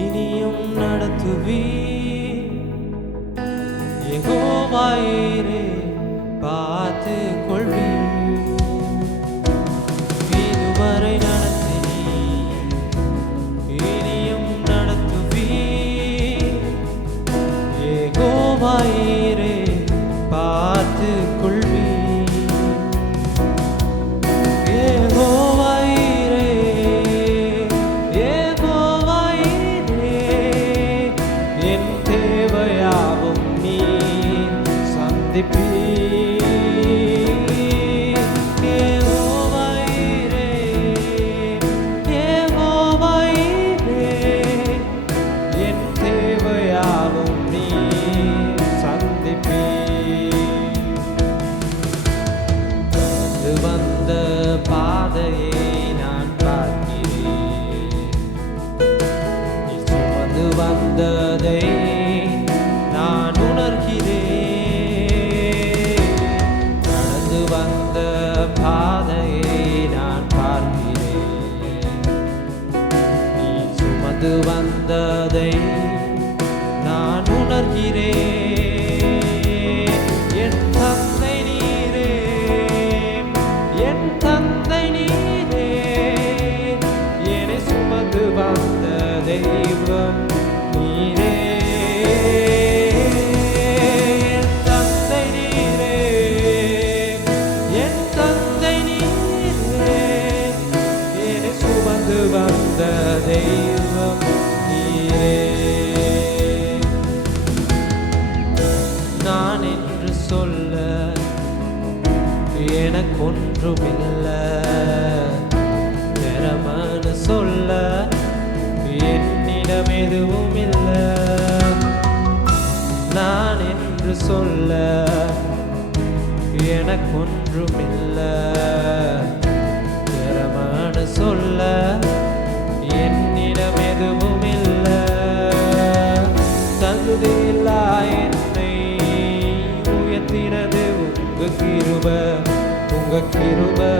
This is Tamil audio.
இனியும் நடத்துவீர். யெகோவாயிரே பார்த்துக் கொள்வீர். இதுவரை நடத்தினீர், இனியும் நடத்துவீர். யெகோவாயிரே பார்த்துக் கொள்வீர். யெகோவாயிரே, யெகோவாயிரே, என் தேவையாவும் நீர் சந்திப்பீர். யெகோவாயிரே, யெகோவாயிரே, என் தேவையாவும் நீர் சந்திப்பீர். கடந்து வந்த பாதையை நான் பார்க்கிறேன். நீ சுமந்து வந்ததை நான் உணர்கிறேன். நடந்து வந்த பாதையை நான் பார்க்கிறேன். நீ சுமந்து வந்ததை நான் உணர்கிறேன். என் தந்தை நீரே, என் தந்தை நீரே, என்னை சுமந்து வந்த தெய்வம் நீரே. என் தந்தை நீரே, என் தந்தை நீரே, என்னை சுமந்து வந்த தெய்வம் நீரே. நான் என்று சொல்ல எனக்கொன்றுமில்லை, திறமனு சொல்ல என்னிடம் எதுவும் இல்லை. நான் என்று சொல்ல எனக்கொன்றுமில்லை, திறமனு சொல்ல என்னிடம் எதுவும் இல்லை. தகுதியில்லா என்னை உயர்த்தினது உங்க கிருபை, உங்க கிருபை